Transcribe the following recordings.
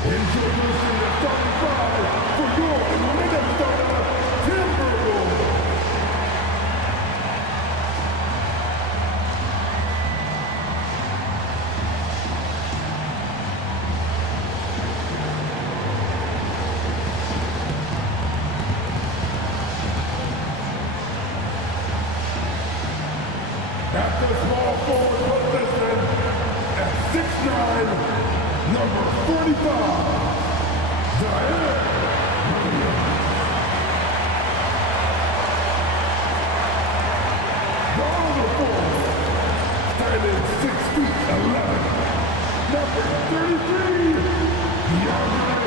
Introducing the starting five for your Minnesota Timberwolves. At the small forward position, at 6'9", number 45, Durant. Power forward, standing 6'11", number 33, Durant.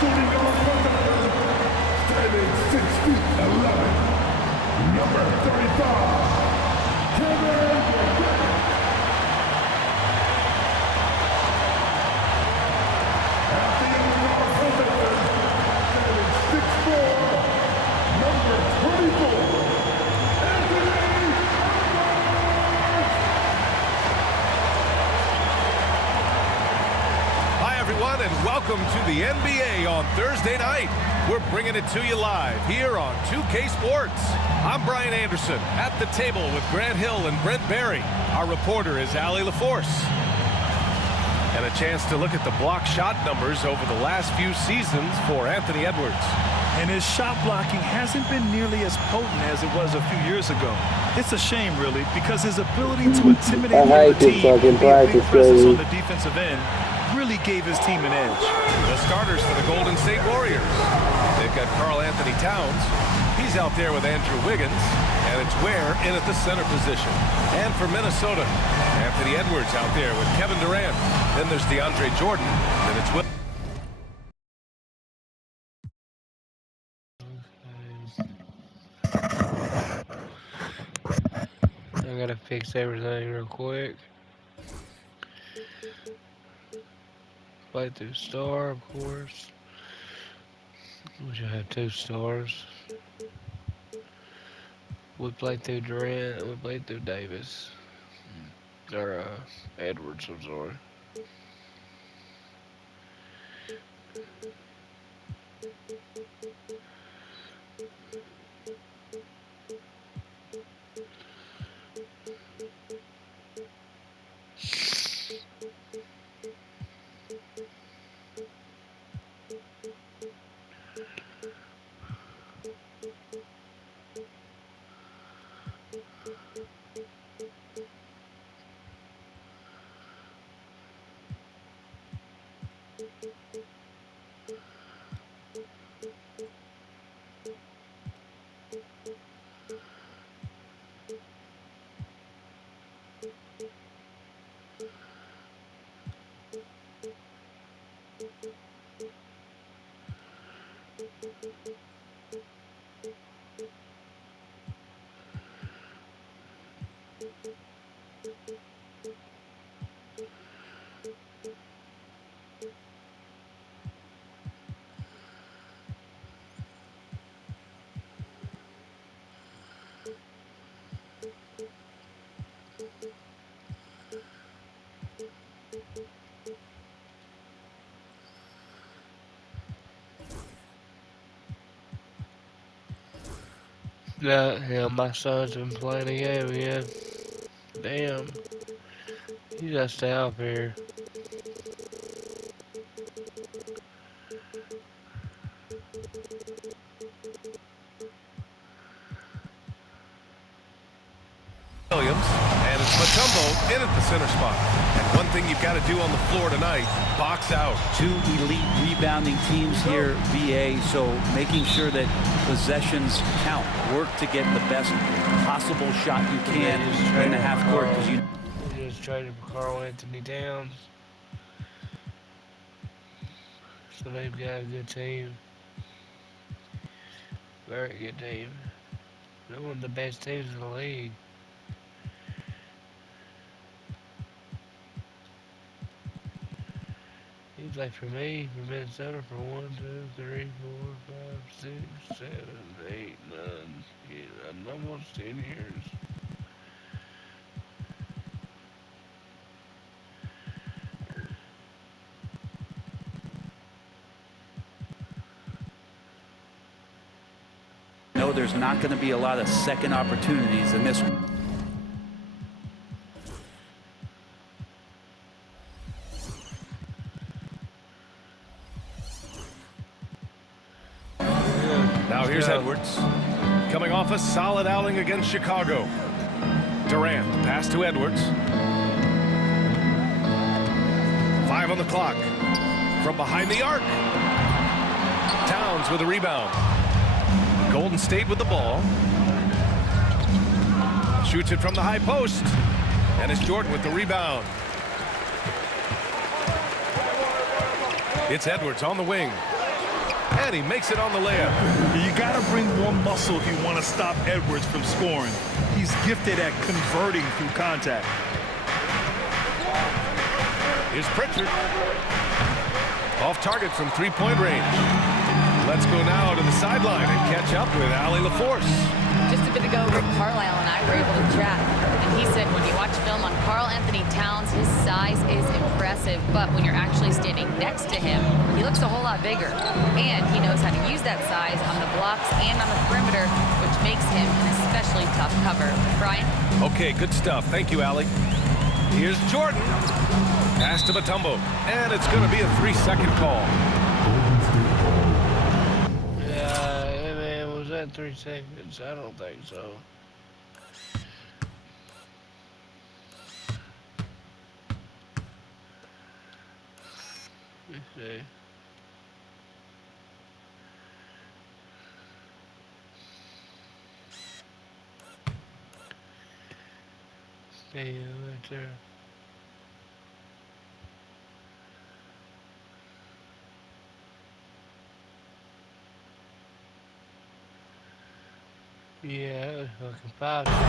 Shooting guard position, standing 6'11", number 35, Karl. At the end guard position, standing 6'4", number 24, Anthony Edwards. Hi everyone, and welcome to the NBA on Thursday night. We're bringing it to you live here on 2K Sports. I'm Brian Anderson at the table with Grant Hill and Brent Barry. Our reporter is Allie LaForce. And a chance to look at the block shot numbers over the last few seasons for Anthony Edwards. And his shot blocking hasn't been nearly as potent as it was a few years ago. It's a shame, really, because his ability to intimidate the other team and be a big presence on the defensive end really gave his team an edge. The starters for the Golden State Warriors. They've got Karl Anthony Towns. He's out there with Andrew Wiggins. And it's Ware in at the center position. And for Minnesota, Anthony Edwards out there with Kevin Durant. Then there's DeAndre Jordan. Then it's Will. I gotta fix everything real quick. Play through star, of course. We should have 2 stars. We played through Durant, we played through Davis. Or, Edwards, I'm sorry. Yeah, my son's been playing the game again. Damn. You gotta stay up here. Williams. And it's Mutombo in at the center spot. And one thing you've got to do on the floor tonight, box out. 2 elite rebounding teams here, VA, so making sure that possessions count. Work to get the best possible shot you can in the half court. Because you just traded for Karl Anthony Towns. So they've got a good team. Very good team. They're one of the best teams in the league. Looks like for me, for Minnesota, for 1, 2, 3, 4, 5, 6, 7, 8, 9, yeah, almost 10 years. No, there's not going to be a lot of second opportunities in this one. Now here's Edwards, coming off a solid outing against Chicago. Durant, pass to Edwards. 5 on the clock. From behind the arc. Towns with a rebound. Golden State with the ball. Shoots it from the high post. And it's Jordan with the rebound. It's Edwards on the wing. And he makes it on the layup. You got to bring more muscle if you want to stop Edwards from scoring. He's gifted at converting through contact. Here's Pritchard. Off target from three-point range. Let's go now to the sideline and catch up with Allie LaForce. Just a bit ago, Rick Carlisle and I were able to chat, and he said when you watch film on Karl Anthony Towns, his size is impressive, but when you're actually standing next to him, he looks a whole lot bigger. And he knows how to use that size on the blocks and on the perimeter, which makes him an especially tough cover. Brian? Okay, good stuff. Thank you, Allie. Here's Jordan. Pass to Mutombo, and it's going to be a 3-second call. Yeah, man, was that 3 seconds? I don't think so. Let's see. Stay right there. Yeah, it was fucking 5 seconds.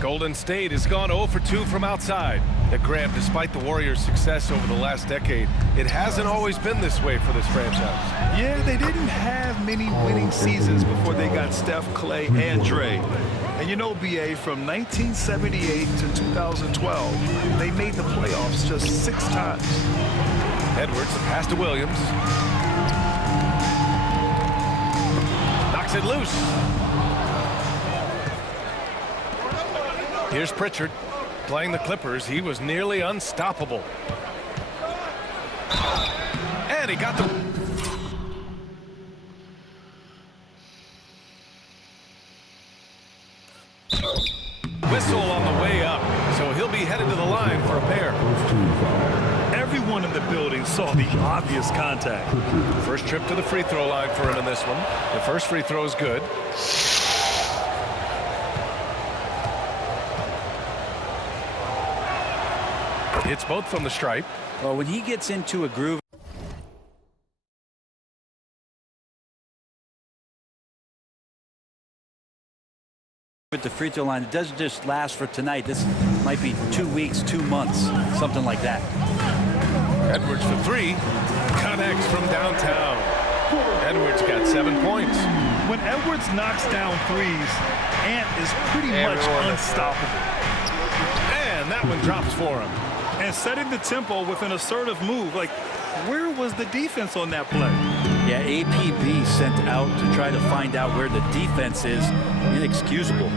Golden State has gone 0 for 2 from outside. At Grant, despite the Warriors' success over the last decade, it hasn't always been this way for this franchise. Yeah, they didn't have many winning seasons before they got Steph, Clay, and Dre. And you know, BA, from 1978 to 2012, they made the playoffs just 6 times. Edwards, pass to Williams. Knocks it loose. Here's Pritchard. Playing the Clippers, he was nearly unstoppable. And he got the... Whistle on the way up, so he'll be headed to the line for a pair. Everyone in the building saw the obvious contact. First trip to the free throw line for him in this one. The first free throw is good. It's both from the stripe. Well, when he gets into a groove with the free throw line, it doesn't just last for tonight. This might be 2 weeks, 2 months, something like that. Edwards for 3. Connects from downtown. Edwards got 7 points. When Edwards knocks down threes, Ant is pretty much unstoppable. And that one drops for him. And setting the tempo with an assertive move. Like, where was the defense on that play? Yeah, APB sent out to try to find out where the defense is. Inexcusable.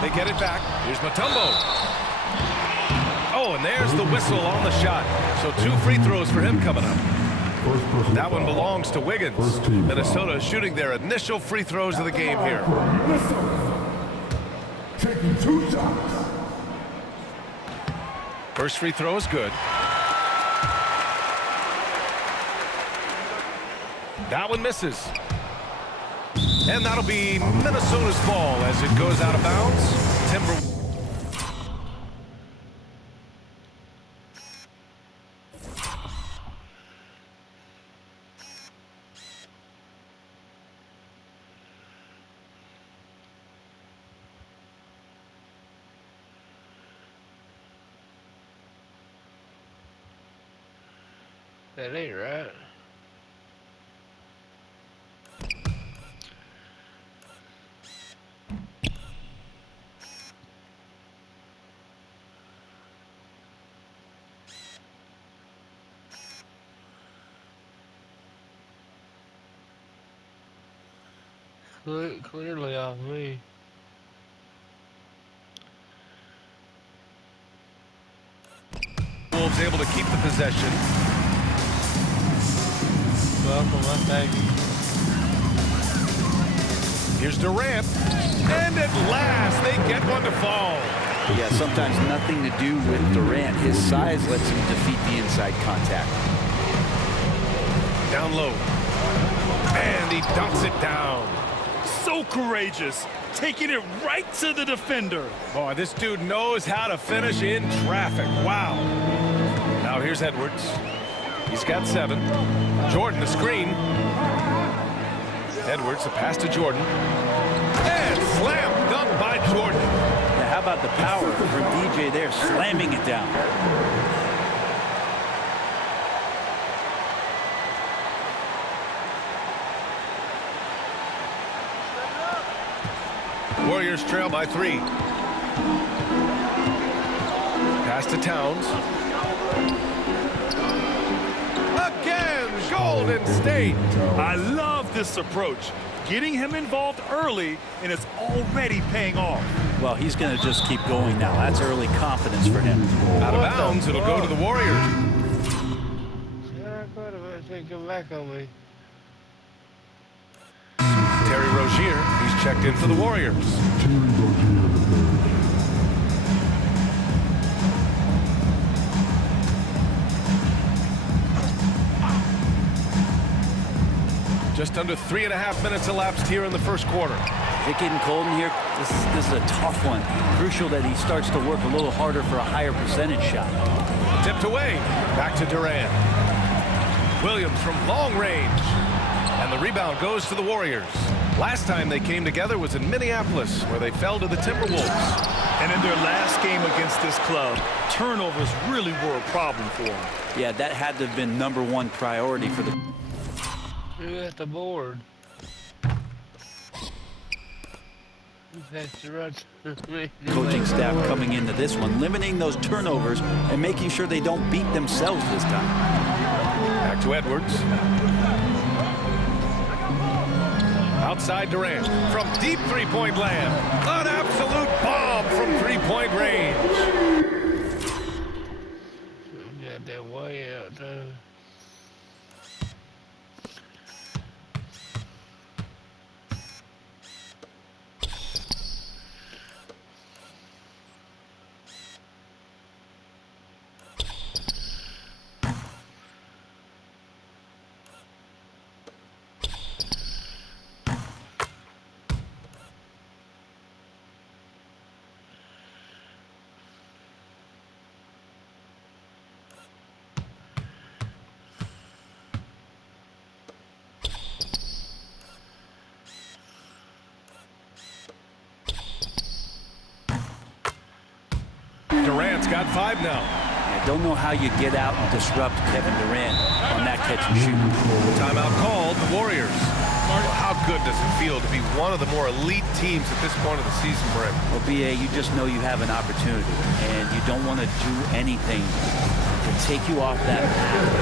They get it back. Here's Mutombo. Oh, and there's the whistle on the shot. So 2 free throws for him coming up. That one belongs to Wiggins. Minnesota shooting their initial free throws of the game here. Taking 2 shots. First free throw is good. That one misses. And that'll be Minnesota's ball as it goes out of bounds. Timber. That ain't right. Clearly off me. Wolves able to keep the possession. Welcome, thank you. Here's Durant. And at last, they get one to fall. Yeah, sometimes nothing to do with Durant. His size lets him defeat the inside contact. Down low. And he dunks it down. So courageous, taking it right to the defender. Boy, this dude knows how to finish in traffic. Wow. Now here's Edwards. He's got 7. Jordan, the screen. Edwards, the pass to Jordan. And slam dunk by Jordan. Now, how about the power from DJ there, slamming it down? Warriors trail by 3. Pass to Towns. Again, Golden State. I love this approach. Getting him involved early, and it's already paying off. Well, he's going to just keep going now. That's early confidence for him. Out of bounds, it'll go to the Warriors. Yeah, I thought about it. Come back on me. Terry Rozier, he's checked in for the Warriors. Just under 3.5 minutes elapsed here in the first quarter. Is it getting cold in here? This is a tough one. Crucial that he starts to work a little harder for a higher percentage shot. Tipped away. Back to Durant. Williams from long range. And the rebound goes to the Warriors. Last time they came together was in Minneapolis, where they fell to the Timberwolves. And in their last game against this club, turnovers really were a problem for them. Yeah, that had to have been #1 priority for the... Who at the board? That's the right. coaching staff coming into this one, limiting those turnovers and making sure they don't beat themselves this time. Back to Edwards. Outside Durant from deep three-point land. An absolute bomb from three-point range. Got that way out there. Durant's got 5 now. I don't know how you get out and disrupt Kevin Durant on that catch and shoot. Timeout called, the Warriors. How good does it feel to be one of the more elite teams at this point of the season, Brent? Well, BA, you just know you have an opportunity, and you don't want to do anything to take you off that path,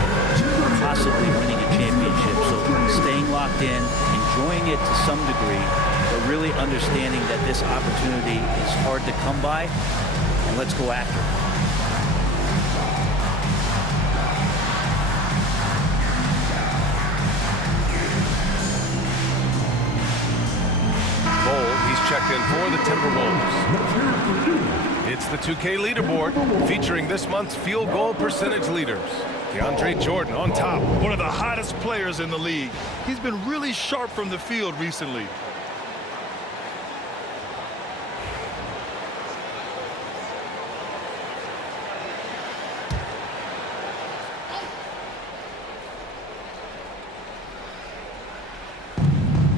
possibly winning a championship. So staying locked in, enjoying it to some degree, but really understanding that this opportunity is hard to come by, and let's go after it. Checked in for the Timberwolves. It's the 2K leaderboard featuring this month's field goal percentage leaders. DeAndre Jordan on top. One of the hottest players in the league. He's been really sharp from the field recently.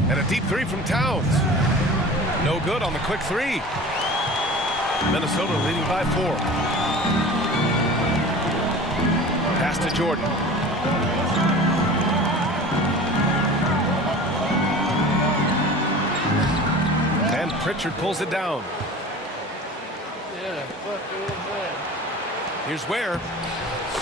And a deep 3 from Towns. No good on the quick 3. Minnesota leading by 4. Pass to Jordan. And Pritchard pulls it down. Yeah, fuck was that? Here's Ware.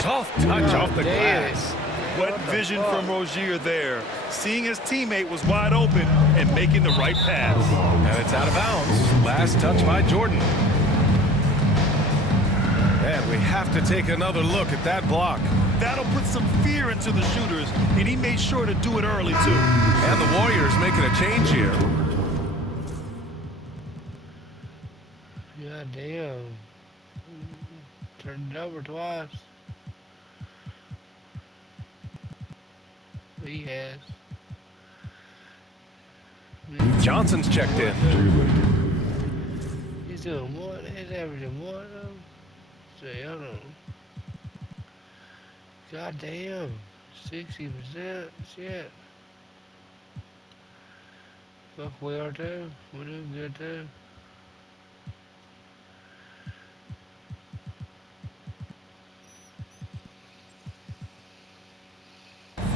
Soft touch off the glass. What vision from Rozier there. Seeing his teammate was wide open and making the right pass. And it's out of bounds. Last touch by Jordan. And we have to take another look at that block. That'll put some fear into the shooters, and he made sure to do it early, too. And the Warriors making a change here. God damn. Turned it over twice. He has. Johnson's checked in. He's doing what? He's averaging what though? Say, hold on. God damn. 60%. Shit. Fuck, we are too. We're doing good too.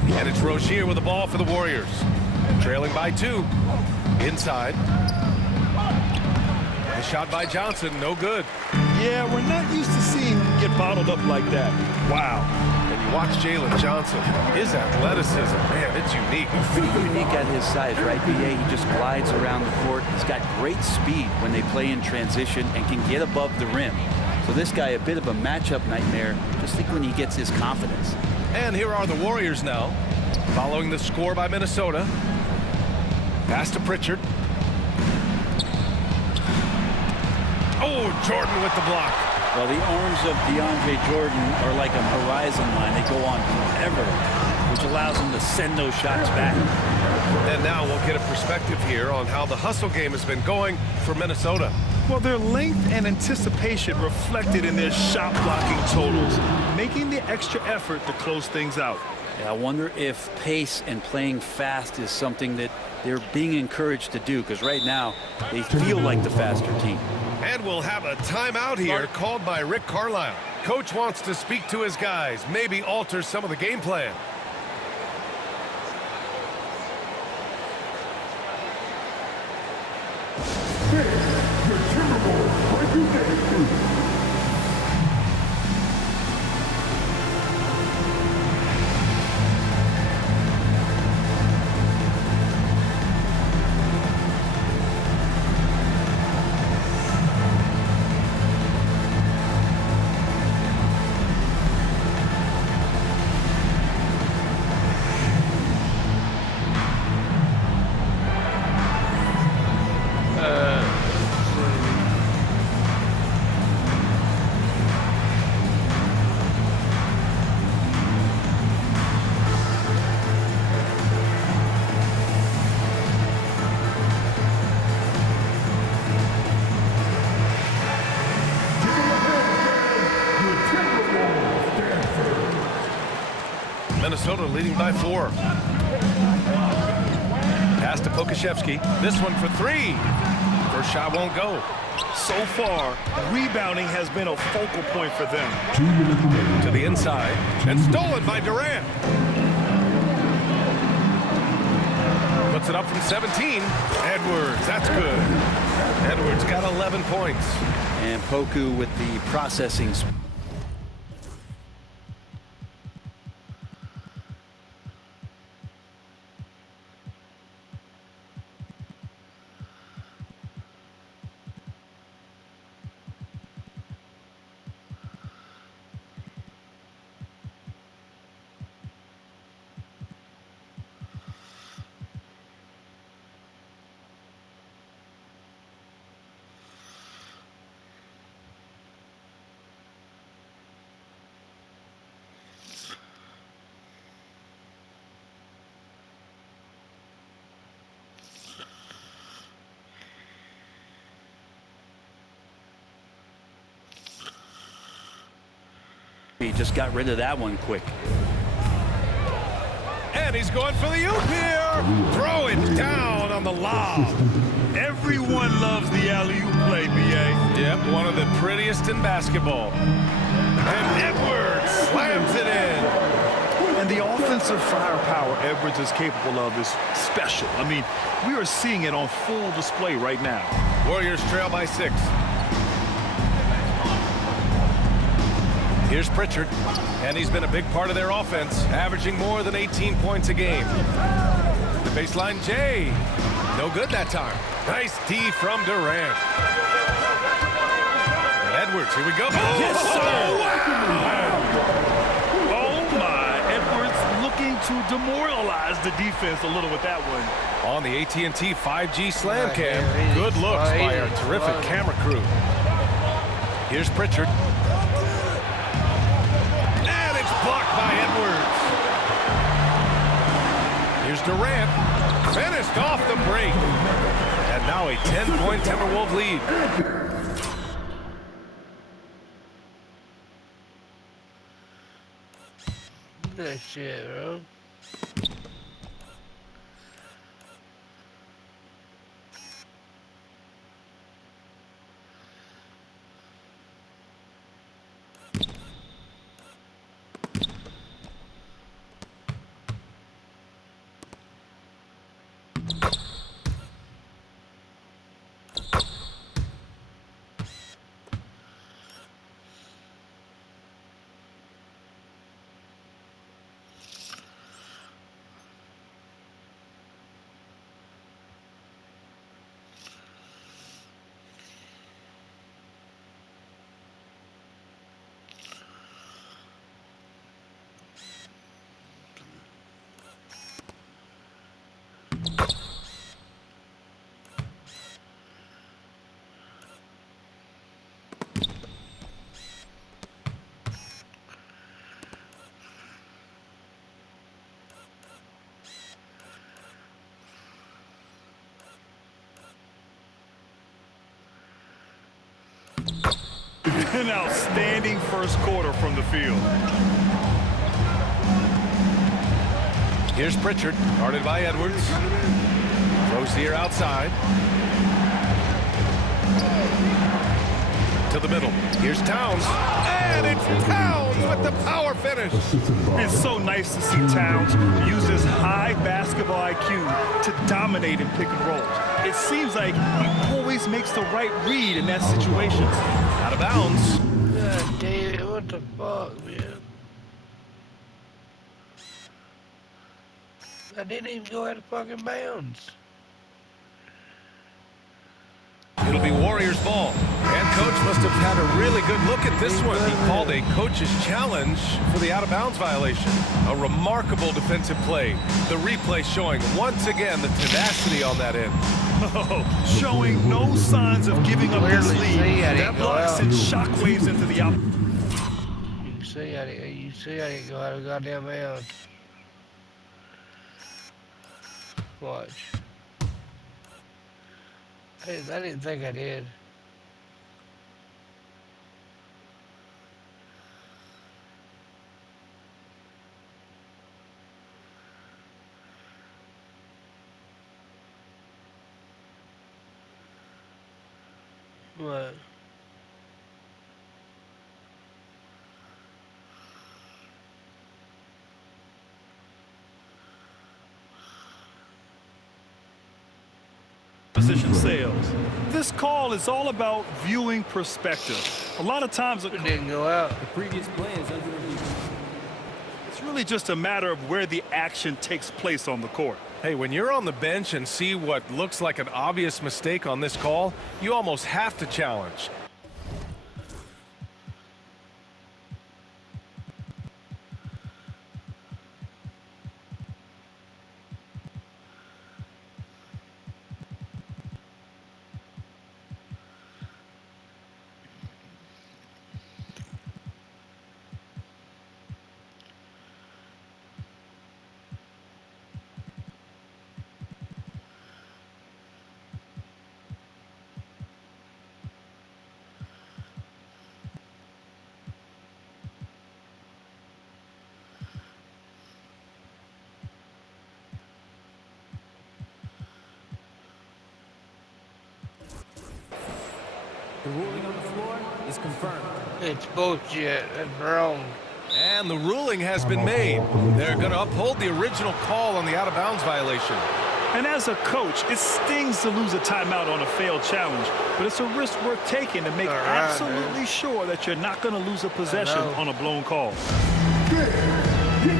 And it's Rozier with the ball for the Warriors. Trailing by 2. Inside. A shot by Johnson, no good. Yeah, we're not used to seeing him get bottled up like that. Wow. And you watch Jalen Johnson. His athleticism, man, it's unique. Pretty unique at his size, right, B.A.? He just glides around the court. He's got great speed when they play in transition and can get above the rim. So this guy, a bit of a matchup nightmare, just think when he gets his confidence. And here are the Warriors now, following the score by Minnesota. Pass to Pritchard. Oh, Jordan with the block. Well, the arms of DeAndre Jordan are like a horizon line. They go on forever, which allows him to send those shots back. And now we'll get a perspective here on how the hustle game has been going for Minnesota. Well, their length and anticipation reflected in their shot blocking totals, making the extra effort to close things out. Yeah, I wonder if pace and playing fast is something that they're being encouraged to do, because right now they feel like the faster team. And we'll have a timeout here called by Rick Carlisle. Coach wants to speak to his guys, maybe alter some of the game plan. Minnesota leading by 4. Pass to Pokashevsky. This one for 3. First shot won't go. So far, rebounding has been a focal point for them. To the inside. And stolen by Durant. Puts it up from 17. Edwards, that's good. Edwards got 11 points. And Poku with the processing. He just got rid of that one quick. And he's going for the oop here. Throw it down on the lob. Everyone loves the alley-oop play, B.A. Yep, one of the prettiest in basketball. And Edwards slams it in. And the explosive firepower Edwards is capable of is special. I mean, we are seeing it on full display right now. Warriors trail by 6. Here's Pritchard, and he's been a big part of their offense, averaging more than 18 points a game. The baseline J. No good that time. Nice D from Durant. And Edwards, here we go. Yes, sir! Wow! Oh, my. Edwards looking to demoralize the defense a little with that one. On the AT&T 5G Slam Cam. Good looks by our terrific camera crew. Here's Pritchard. And it's blocked by Edwards. Here's Durant. Finished off the break. And now a 10-point Timberwolves lead. That shit, bro. An outstanding first quarter from the field. Here's Pritchard, guarded by Edwards. Rozier outside. To the middle. Here's Towns. And it's Towns with the power finish. It's so nice to see Towns use his high basketball IQ to dominate in pick and roll. It seems like he always makes the right read in that situation. Out of bounds. God damn it, what the fuck, man? I didn't even go out of fucking bounds. It'll be Warriors ball. And coach must have had a really good look at this one. He called a coach's challenge for the out-of-bounds violation. A remarkable defensive play. The replay showing once again the tenacity on that end. Oh, showing no signs of giving up this lead. That block sent shockwaves into the out. You see I didn't go out of goddamn bounds. Watch. I didn't think I did. What? Position sales. This call is all about viewing perspective. A lot of times It didn't go out. The previous play is under review. it's really just a matter of where the action takes place on the court. Hey, when you're on the bench and see what looks like an obvious mistake on this call, you almost have to challenge. The ruling on the floor is confirmed. It's bullshit. That's wrong. And the ruling has been made. They're going to uphold the original call on the out-of-bounds violation. And as a coach, it stings to lose a timeout on a failed challenge, but it's a risk worth taking to make absolutely sure that you're not going to lose a possession on a blown call. Get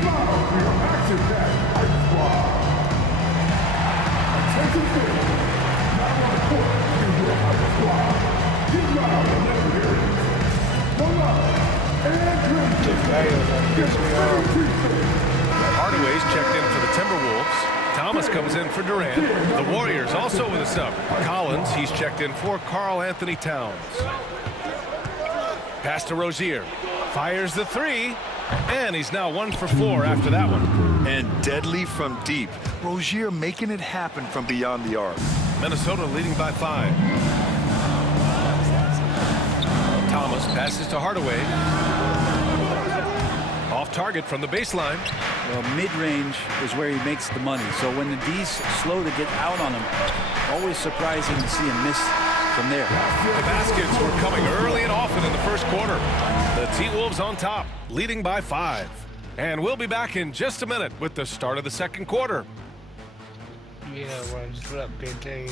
out of your action pack, Ice Squad. Attention fans. Now on the court is your Ice Squad. Get loud and let me hear it. One up. Hardaway's checked in for the Timberwolves. Thomas comes in for Durant. The Warriors also with a sub. Collins, he's checked in for Karl Anthony Towns. Pass to Rozier. Fires the three. And he's now 1 for 4 after that one. And deadly from deep. Rozier making it happen from beyond the arc. Minnesota leading by 5. Thomas passes to Hardaway. Off target from the baseline. Well, mid-range is where he makes the money. So when the D's slow to get out on him, always surprising to see him miss from there. The baskets were coming early and often in the first quarter. The T-Wolves on top, leading by 5. And we'll be back in just a minute with the start of the second quarter. Yeah, runs up 15.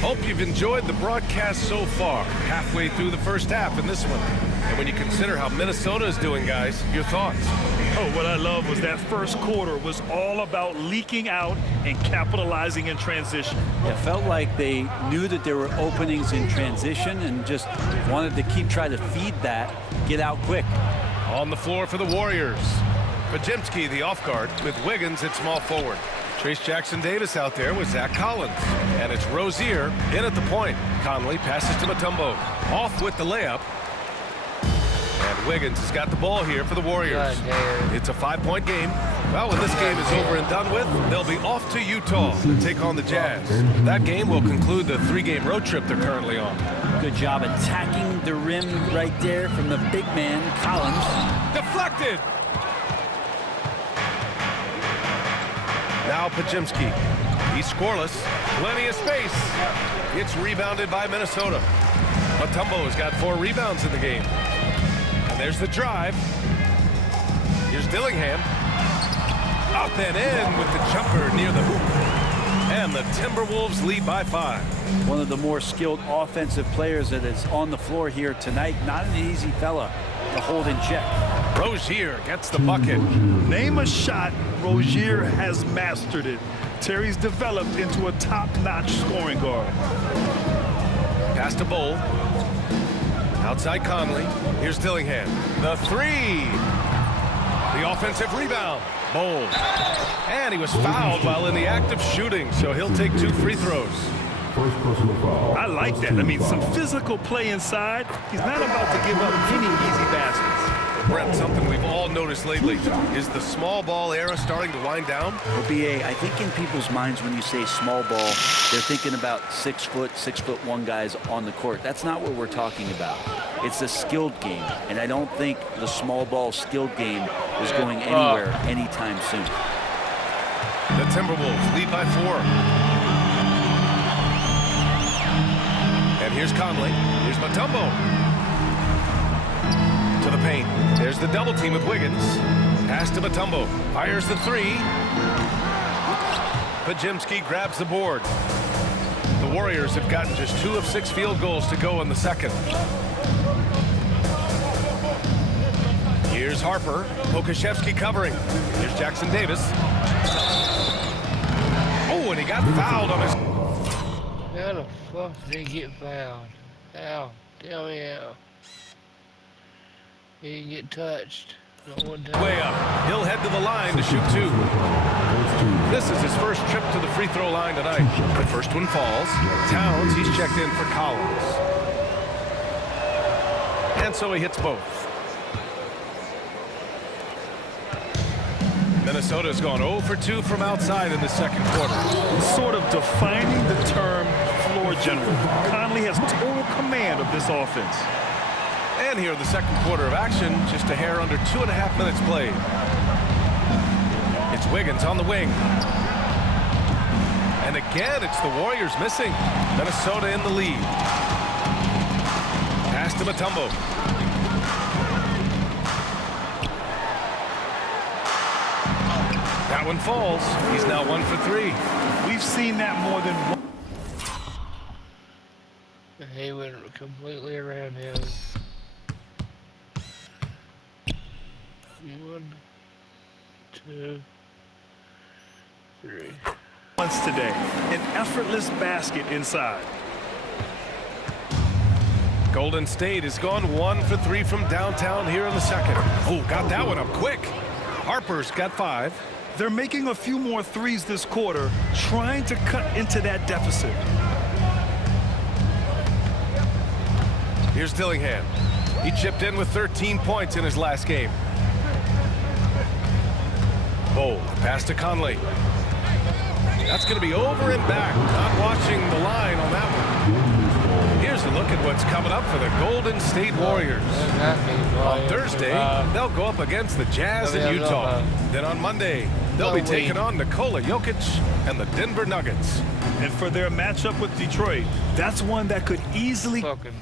Hope you've enjoyed the broadcast so far. Halfway through the first half in this one. And when you consider how Minnesota is doing, guys, your thoughts? Oh, what I love was that first quarter was all about leaking out and capitalizing in transition. It felt like they knew that there were openings in transition and just wanted to keep trying to feed that, get out quick. On the floor for the Warriors. Pajemski, the off guard, with Wiggins at small forward. Trace Jackson-Davis out there with Zach Collins. And it's Rozier in at the point. Conley passes to Mutombo. Off with the layup. And Wiggins has got the ball here for the Warriors. It's a 5-point game. Well, when this game is over and done with, they'll be off to Utah to take on the Jazz. That game will conclude the 3-game road trip they're currently on. Good job attacking the rim right there from the big man, Collins. Deflected. Now Pajemski. He's scoreless. Plenty of space. It's rebounded by Minnesota. Mutombo has got 4 rebounds in the game. And there's the drive. Here's Dillingham. Up and in with the jumper near the hoop. And the Timberwolves lead by 5. One of the more skilled offensive players that is on the floor here tonight. Not an easy fella to hold in check. Rozier gets the bucket. Name a shot, Rozier has mastered it. Terry's developed into a top-notch scoring guard. Pass to Bowl. Outside Conley. Here's Dillingham. The 3. The offensive rebound. Bowl. And he was fouled while in the act of shooting, so he'll take 2 free throws. I like that. I mean, some physical play inside. He's not about to give up any easy baskets. Brent, something we've all noticed lately. Is the small ball era starting to wind down? Well, BA, I think in people's minds when you say small ball, they're thinking about 6'1" guys on the court. That's not what we're talking about. It's a skilled game, and I don't think the small ball skilled game is going anywhere anytime soon. The Timberwolves lead by 4. And here's Conley. Here's Mutombo. To the paint. There's the double team with Wiggins. Pass to Mutombo. Fires the 3. Pajemski grabs the board. The Warriors have gotten just 2 of 6 field goals to go in the second. Here's Harper. Pokashevsky covering. Here's Jackson-Davis. Oh, and he got fouled on his... How the fuck did he get fouled? How? Tell me how. He didn't get touched. Not one time. Way up. He'll head to the line to shoot 2. This is his first trip to the free throw line tonight. The first one falls. Towns, he's checked in for Collins. And so he hits both. Minnesota's gone 0 for 2 from outside in the second quarter. Sort of defining the term floor general. Conley has total command of this offense. And again here in the second quarter of action. Just a hair under 2.5 minutes played. It's Wiggins on the wing. And again, it's the Warriors missing. Minnesota in the lead. Pass to Mutombo. That one falls. He's now 1 for 3. We've seen that more than one. He went completely around him. 1, 2, 3. Once today, an effortless basket inside. Golden State has gone 1 for 3 from downtown here in the second. Oh, got that one up quick. Harper's got 5. They're making a few more threes this quarter, trying to cut into that deficit. Here's Dillingham. He chipped in with 13 points in his last game. Bold pass to Conley. That's going to be over and back. Not watching the line on that one. Here's a look at what's coming up for the Golden State Warriors. On Thursday, they'll go up against the Jazz in Utah. Then on Monday, they'll be taking on Nikola Jokic and the Denver Nuggets. And for their matchup with Detroit, that's one that could easily Fucking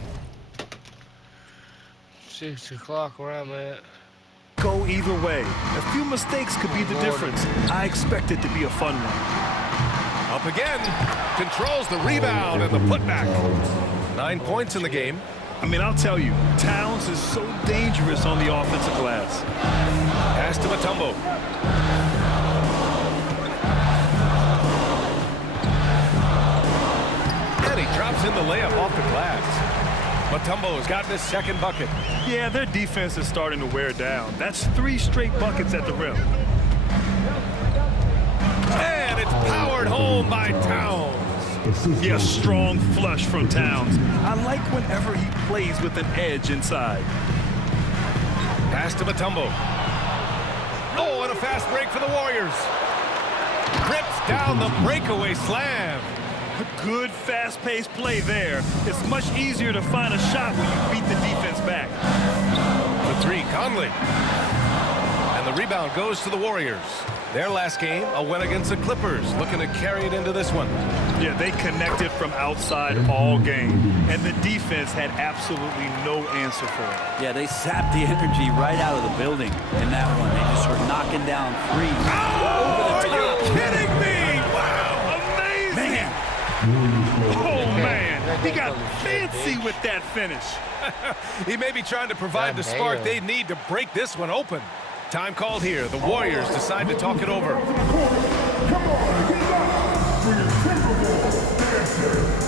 6 o'clock where I'm at. go either way. A few mistakes could be the difference. I expect it to be a fun one. Up again, controls the rebound and the putback. 9 points in the game. I mean, I'll tell you, Towns is so dangerous on the offensive glass. Pass to Mutombo. And he drops in the layup off the glass. Mutombo has gotten his second bucket. Yeah, their defense is starting to wear down. That's 3 straight buckets at the rim. And it's powered home by Towns. Yeah, strong flush from Towns. I like whenever he plays with an edge inside. Pass to Mutombo. Oh, and a fast break for the Warriors. Rips down the breakaway slam. A good fast-paced play there. It's much easier to find a shot when you beat the defense back. The 3, Conley. And the rebound goes to the Warriors. Their last game, a win against the Clippers, looking to carry it into this one. Yeah, they connected from outside all game, and the defense had absolutely no answer for it. Yeah, they sapped the energy right out of the building in that one. They just were knocking down threes. Oh, are you kidding me? Wow, amazing. Man. Oh, man. He got fancy with that finish. He may be trying to provide the spark they need to break this one open. Time called here. The Warriors decide to talk it over. Come on, get up for your Timberwolves dancer.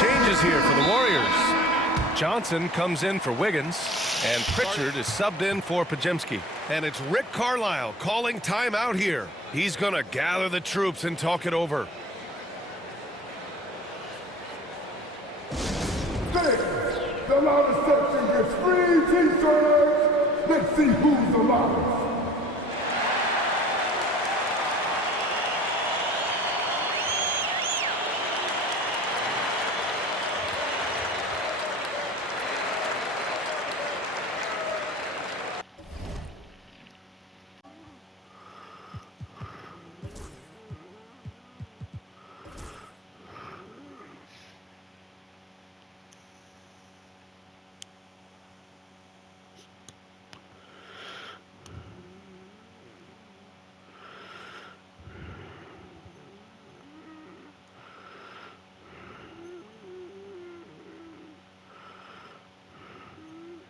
Changes here for the Warriors. Johnson comes in for Wiggins, and Pritchard is subbed in for Podziemski. And it's Rick Carlisle calling timeout here. He's going to gather the troops and talk it over. The loudest section gets free t-shirts. Let's see who's the loudest.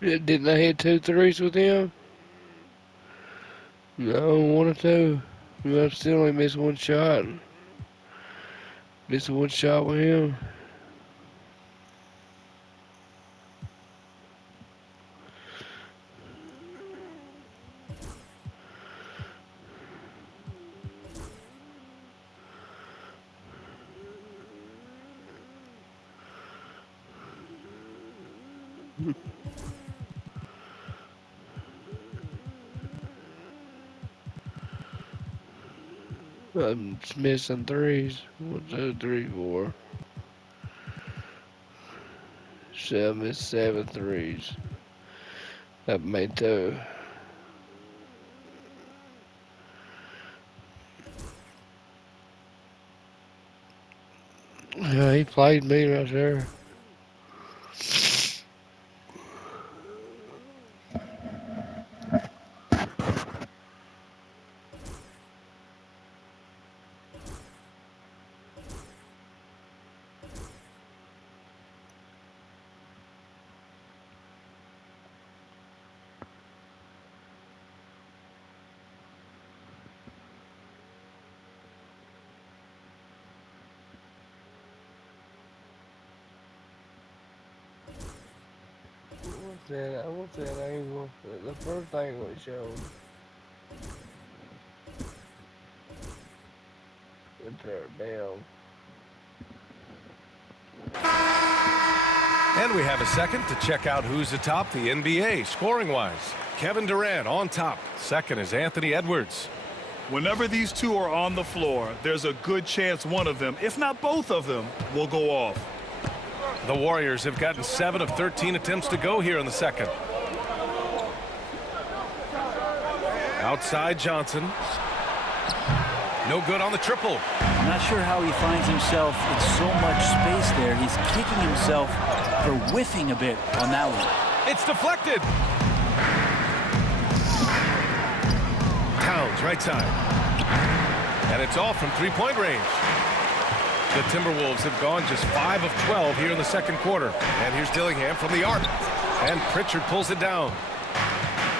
Didn't I hit 2 threes with him? No, 1 or 2. I still only missed one shot. Missed one shot with him. I'm missing threes. 1, 2, 3, 4. So I missed 7 threes. That made 2. Yeah, he played me right there. What's that angle? The first angle it showed. It's down. And we have a second to check out who's atop the NBA scoring-wise. Kevin Durant on top. Second is Anthony Edwards. Whenever these two are on the floor, there's a good chance one of them, if not both of them, will go off. The Warriors have gotten 7 of 13 attempts to go here in the second. Outside Johnson. No good on the triple. I'm not sure how he finds himself in so much space there. He's kicking himself for whiffing a bit on that one. It's deflected. Towns, right side. And it's off from three-point range. The Timberwolves have gone just 5 of 12 here in the second quarter. And here's Dillingham from the arc. And Pritchard pulls it down.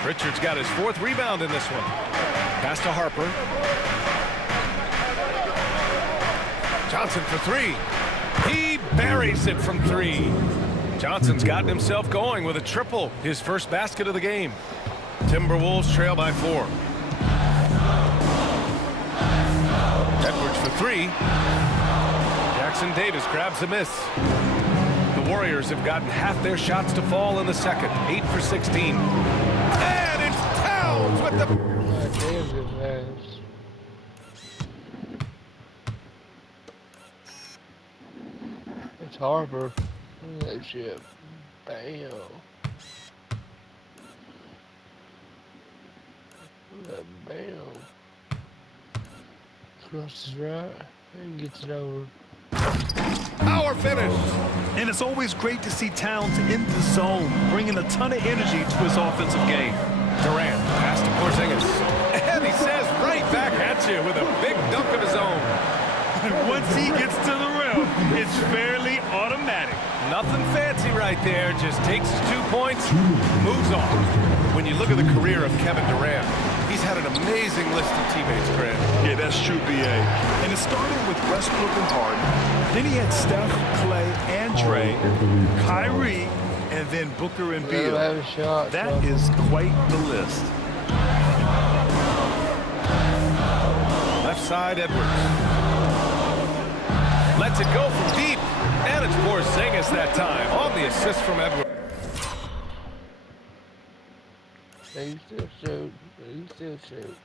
Pritchard's got his 4th rebound in this one. Pass to Harper. Johnson for 3. He buries it from 3. Johnson's gotten himself going with a triple, his first basket of the game. Timberwolves trail by 4. Edwards for 3. Jackson Davis grabs a miss. The Warriors have gotten half their shots to fall in the second, 8 for 16. And it's Towns with the... It's Harper. Look at that shit. Bam. Bam. Crosses right and gets it over. Power finish. And it's always great to see Towns in the zone, bringing a ton of energy to his offensive game. Durant, pass to Porzingis. And he says right back at you with a big dunk of his own. And once he gets to the rim, it's fairly automatic. Nothing fancy right there. Just takes his 2 points, moves on. When you look at the career of Kevin Durant, he's had an amazing list of teammates, Grant. Yeah, that's true, B.A. And it started with Westbrook and Harden. Then he had Steph, Clay, and Dre, Kyrie, and then Booker and Beal. That is quite the list. Left side, Edwards. Lets it go from deep. And it's Porzingis that time on the assist from Edwards. They still shoot. They still shoot.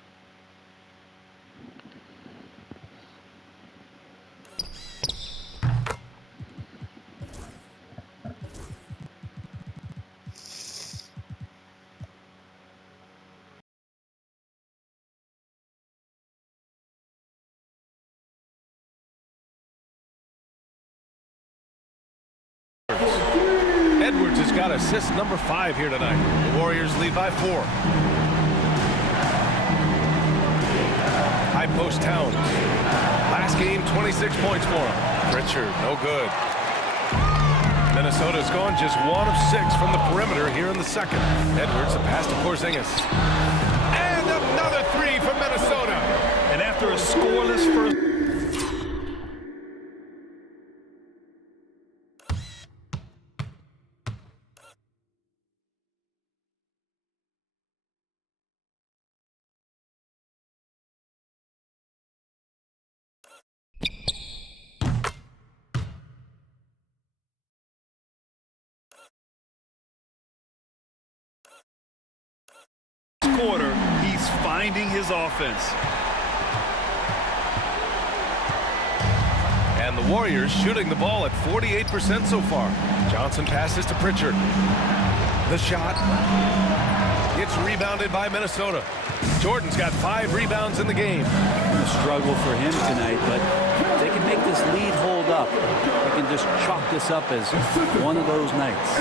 Edwards has got assist number 5 here tonight. The Warriors lead by 4. High post Towns. Last game, 26 points for him. Pritchard, no good. Minnesota's gone just 1 of 6 from the perimeter here in the second. Edwards, a pass to Porzingis. And another 3 from Minnesota. And after after a scoreless first. Quarter, he's finding his offense. And the Warriors shooting the ball at 48% so far. Johnson passes to Pritchard. The shot. It's rebounded by Minnesota. Jordan's got 5 rebounds in the game. A struggle for him tonight, but if they can make this lead hold up, they can just chalk this up as one of those nights.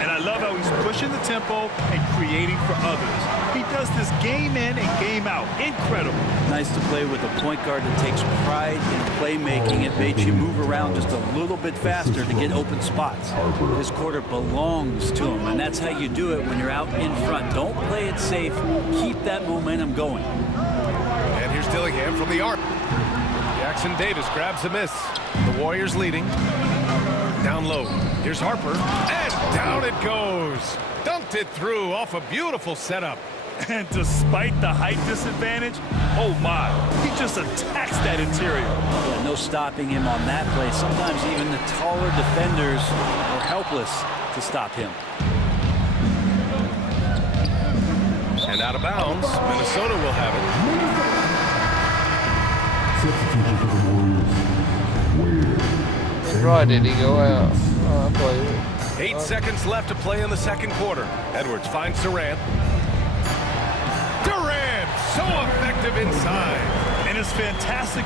And I love how he's pushing the tempo and creating for others. He does this game in and game out. Incredible. Nice to play with a point guard that takes pride in playmaking. It makes you move around just a little bit faster to get open spots. This quarter belongs to him, and that's how you do it when you're out in front. Don't play it safe. Keep that momentum going. And here's Dillingham from the arc. Jackson Davis grabs a miss. The Warriors leading. Down low. Here's Harper. And down it goes. Dunked it through off a beautiful setup. And despite the height disadvantage, oh my, he just attacks that interior. Yeah, no stopping him on that play. Sometimes even the taller defenders are helpless to stop him. And out of bounds, Minnesota will have That's right, did he go out? Oh, I played it. 8 seconds left to play in the second quarter. Edwards finds Durant. Durant, so effective inside. And it's fantastic.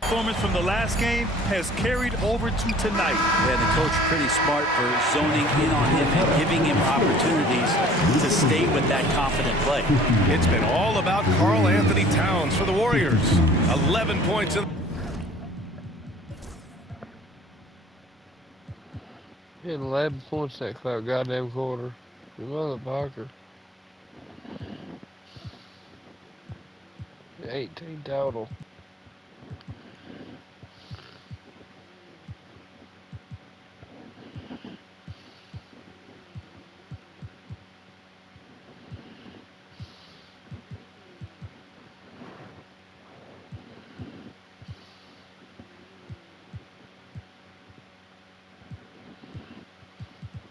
Performance from the last game has carried over to tonight. Yeah, the coach pretty smart for zoning in on him and giving him opportunities to stay with that confident play. It's been all about Karl Anthony Towns for the Warriors. 11 points in. He had 11 points that goddamn quarter. You motherfucker. 18 total.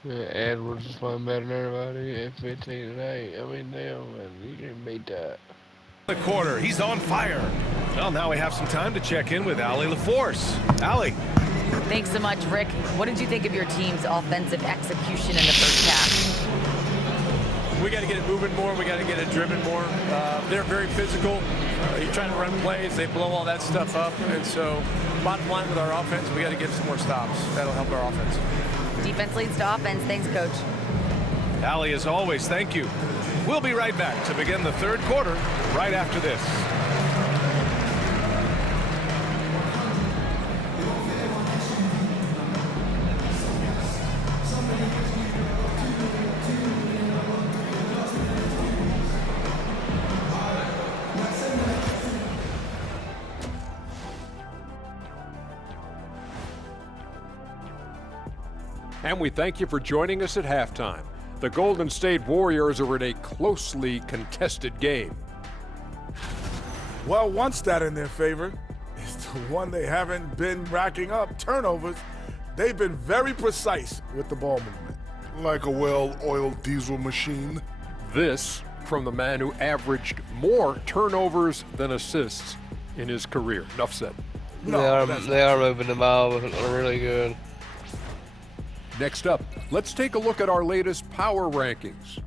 Yeah, Edwards is playing better than everybody at 15 and 8. I mean, damn, man, you can beat that. The quarter, he's on fire. Well, now we have some time to check in with Allie LaForce. Allie. Thanks so much, Rick. What did you think of your team's offensive execution in the first half? We got to get it moving more. We got to get it driven more. They're very physical. You're trying to run plays. They blow all that stuff up. And so, bottom line with our offense, we got to get some more stops. That'll help our offense. Defense leads to offense. Thanks, Coach. Allie, as always, thank you. We'll be right back to begin the third quarter right after this. And we thank you for joining us at halftime. The Golden State Warriors are in a closely contested game. Well, one stat in their favor is the one they haven't been racking up, turnovers. They've been very precise with the ball movement. Like a well-oiled diesel machine. This from the man who averaged more turnovers than assists in his career. Enough said. No, they are moving the ball really good. Next up, let's take a look at our latest power rankings.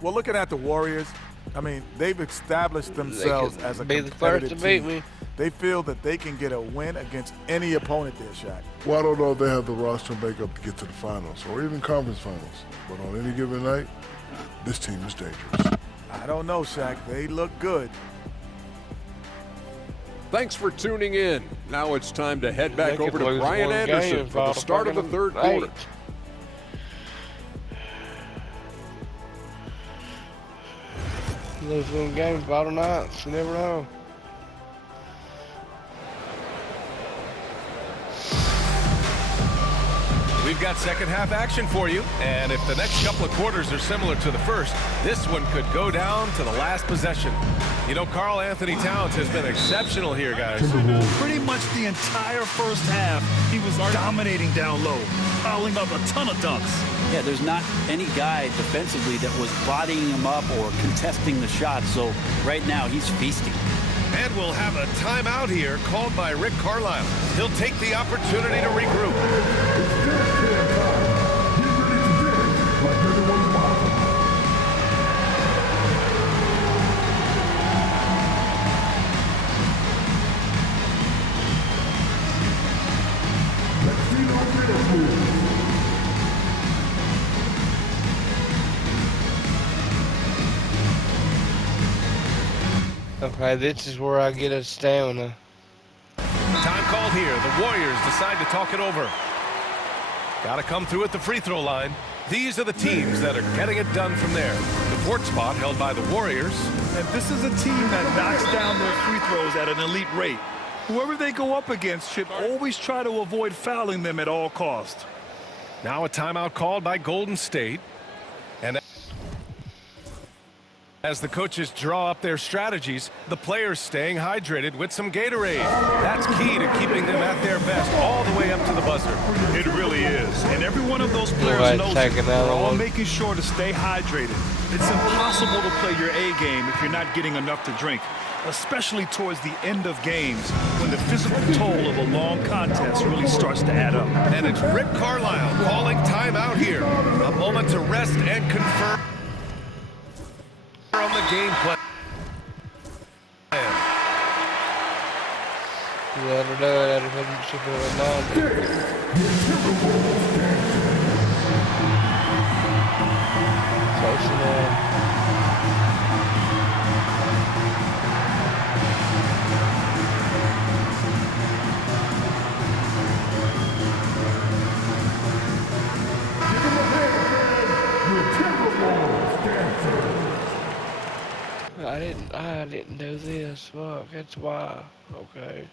Well, looking at the Warriors, I mean, they've established themselves as a competitive team. They feel that they can get a win against any opponent there, Shaq. Well, I don't know if they have the roster makeup to get to the finals or even conference finals. But on any given night, this team is dangerous. I don't know, Shaq. They look good. Thanks for tuning in. Now it's time to head back They over could to lose Brian one Anderson game for the start of the third quarter. Lose one game, bottom nights. You never know. We've got second half action for you, and if the next couple of quarters are similar to the first, this one could go down to the last possession. You know, Karl Anthony Towns has been exceptional here, guys. Pretty much the entire first half, he was dominating down low, piling up a ton of dunks. Yeah, there's not any guy defensively that was bodying him up or contesting the shot, so right now he's feasting. And we'll have a timeout here called by Rick Carlisle. He'll take the opportunity to regroup. Okay, this is where I get a stamina. Time called here. The Warriors decide to talk it over. Got to come through at the free throw line. These are the teams that are getting it done from there. The fourth spot held by the Warriors. And this is a team that knocks down their free throws at an elite rate. Whoever they go up against should always try to avoid fouling them at all costs. Now a timeout called by Golden State. And as the coaches draw up their strategies, the players staying hydrated with some Gatorade. That's key to keeping them at their best all the way up to the buzzer. It really is. And every one of those players knows it. They're all making sure to stay hydrated. It's impossible to play your A game if you're not getting enough to drink, especially towards the end of games when the physical toll of a long contest really starts to add up. And it's Rick Carlisle calling timeout here. A moment to rest and confirm on the game plan. Let her know that I didn't do this. Fuck, that's why. Okay.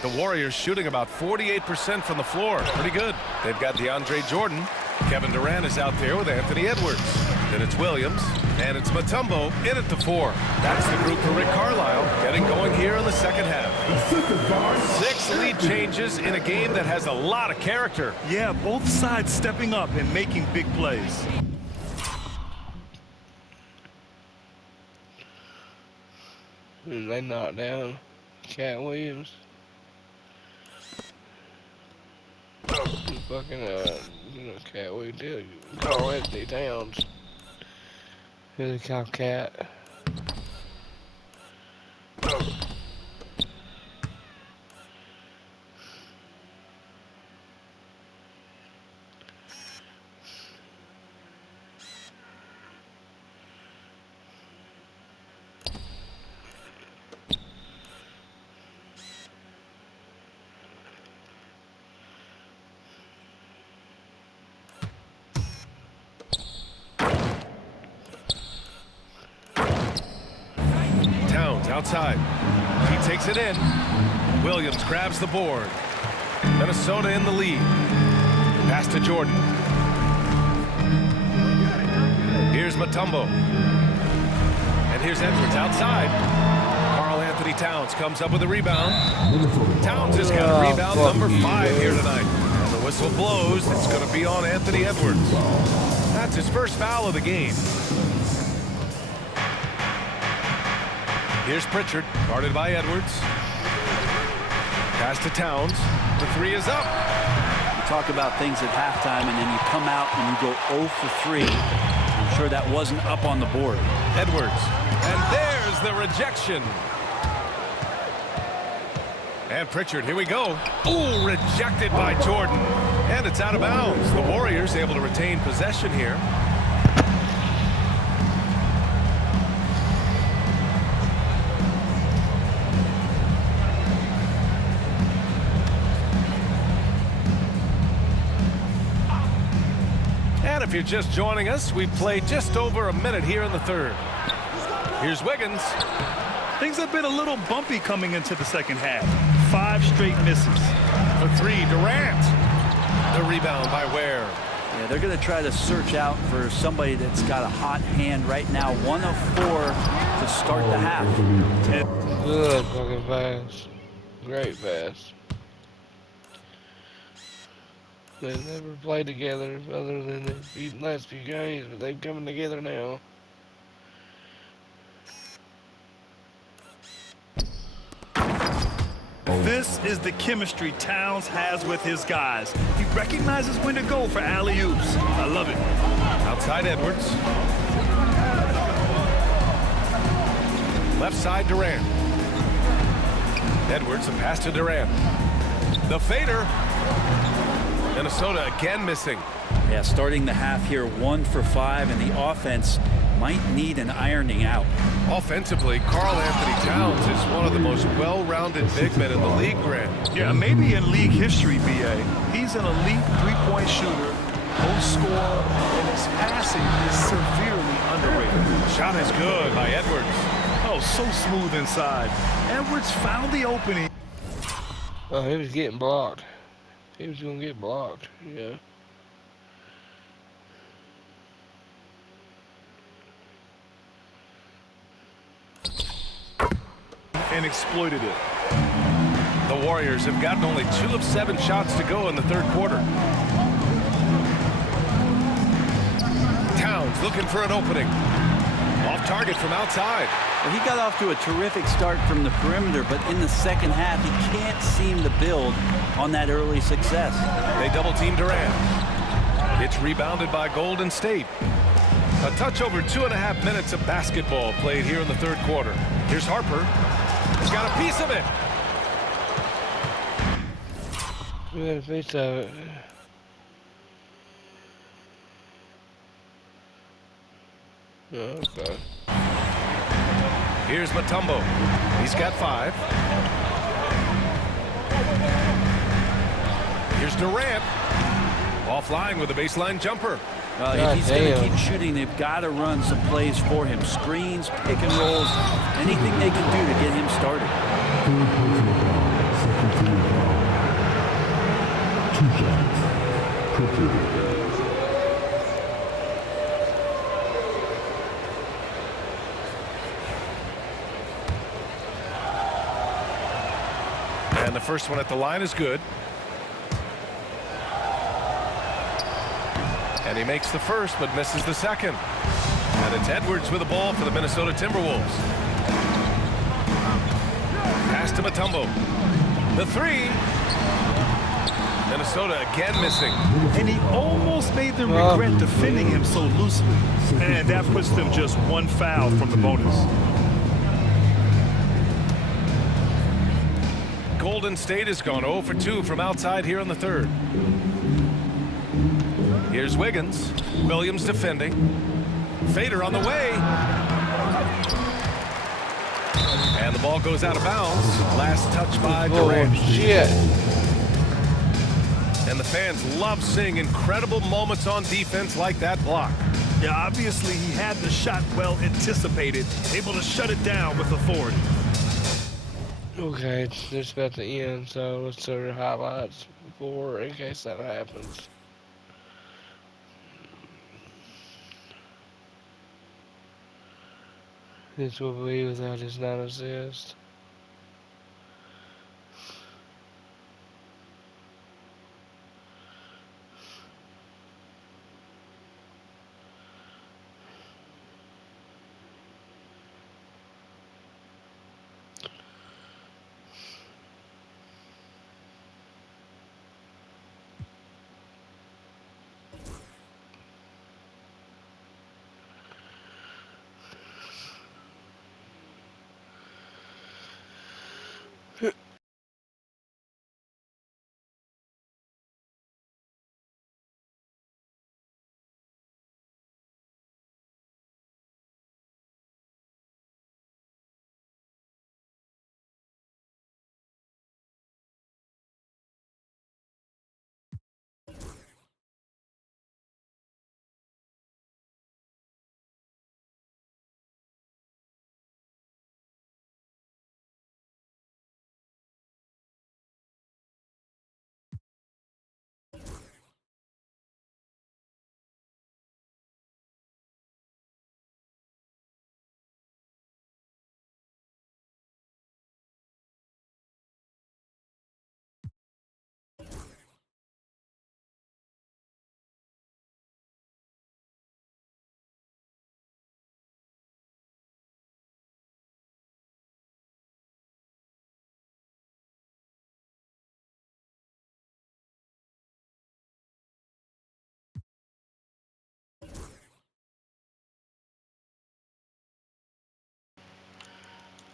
The Warriors shooting about 48% from the floor. Pretty good. They've got DeAndre Jordan. Kevin Durant is out there with Anthony Edwards. Then it's Williams. And it's Mutombo in at the 4. That's the group for Rick Carlisle getting going here in the second half. 6 lead changes in a game that has a lot of character. Yeah, both sides stepping up and making big plays. They knocked down Cat Williams. Fucking, Cat Williams did. Karl Anthony Towns. Who they call Cat? outside. He takes it in. Williams grabs the board. Minnesota in the lead. Pass to Jordan. Here's Mutombo. And here's Edwards outside. Karl Anthony Towns comes up with a rebound. Towns has got a rebound number 5 here tonight. And the whistle blows. It's going to be on Anthony Edwards. That's his first foul of the game. Here's Pritchard, guarded by Edwards. Pass to Towns. The 3 is up. You talk about things at halftime, and then you come out and you go 0 for 3. I'm sure that wasn't up on the board. Edwards. And there's the rejection. And Pritchard, here we go. Ooh, rejected by Jordan. And it's out of bounds. The Warriors able to retain possession here. And if you're just joining us, we've played just over a minute here in the third. Here's Wiggins. Things have been a little bumpy coming into the second half. 5 straight misses. For 3, Durant. The rebound by Ware. Yeah, they're going to try to search out for somebody that's got a hot hand right now. 1 of 4 to start the half. Good fucking pass. Great pass. They've never played together other than the last few games, but they've come together now. This is the chemistry Towns has with his guys. He recognizes when to go for alley-oops. I love it. Outside Edwards. Left side Durant. Edwards, a pass to Durant. The fader. Minnesota again missing. Yeah, starting the half here 1 for 5, and the offense might need an ironing out. Offensively, Karl Anthony Towns is one of the most well-rounded big men in the league, Grant. Yeah, maybe in league history, B.A. He's an elite three-point shooter, post scorer, and his passing is severely underrated. Shot is good by Edwards. Oh, so smooth inside. Edwards found the opening. Oh, he was getting blocked. He was going to get blocked, yeah. And exploited it. The Warriors have gotten only 2 of 7 shots to go in the third quarter. Towns looking for an opening. Off target from outside. Well, he got off to a terrific start from the perimeter, but in the second half, he can't seem to build on that early success. They double-team Durant. It's rebounded by Golden State. A touch over 2.5 minutes of basketball played here in the third quarter. Here's Harper. He's got a piece of it. We got a piece of it. Okay. Here's Mutombo. He's got 5. Here's Durant. Offline with a baseline jumper. Well, if he's going to keep shooting, they've got to run some plays for him. Screens, pick and rolls, anything they can do to get him started. And the first one at the line is good. And he makes the first, but misses the second. And it's Edwards with the ball for the Minnesota Timberwolves. Pass to Mutombo. The 3. Minnesota again missing. And he almost made them regret defending him so loosely. And that puts them just 1 foul from the bonus. Golden State has gone 0 for 2 from outside here in the third. Here's Wiggins. Williams defending. Fader on the way. And the ball goes out of bounds. Last touch by Durant. Shit. And the fans love seeing incredible moments on defense like that block. Yeah, obviously he had the shot well anticipated, able to shut it down with authority. Okay, it's just about to end, so let's do the highlights before, in case that happens. This will be without his 9 assists.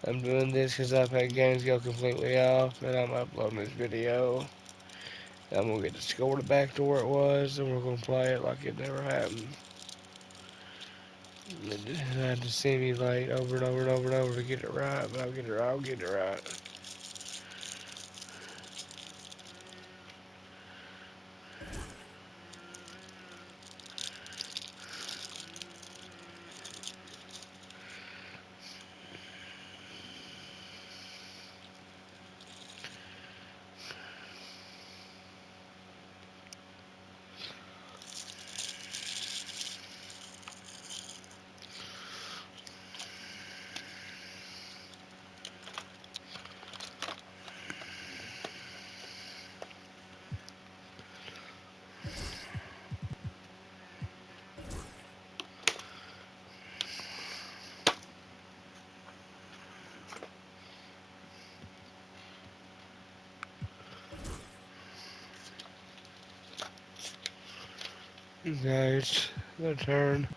I'm doing this because I've had games go completely off, and I'm uploading this video. I'm going to get the score back to where it was, and we're going to play it like it never happened. You had to see me like over and over and over and over to get it right, but I'll get it right. Okay, it's their turn.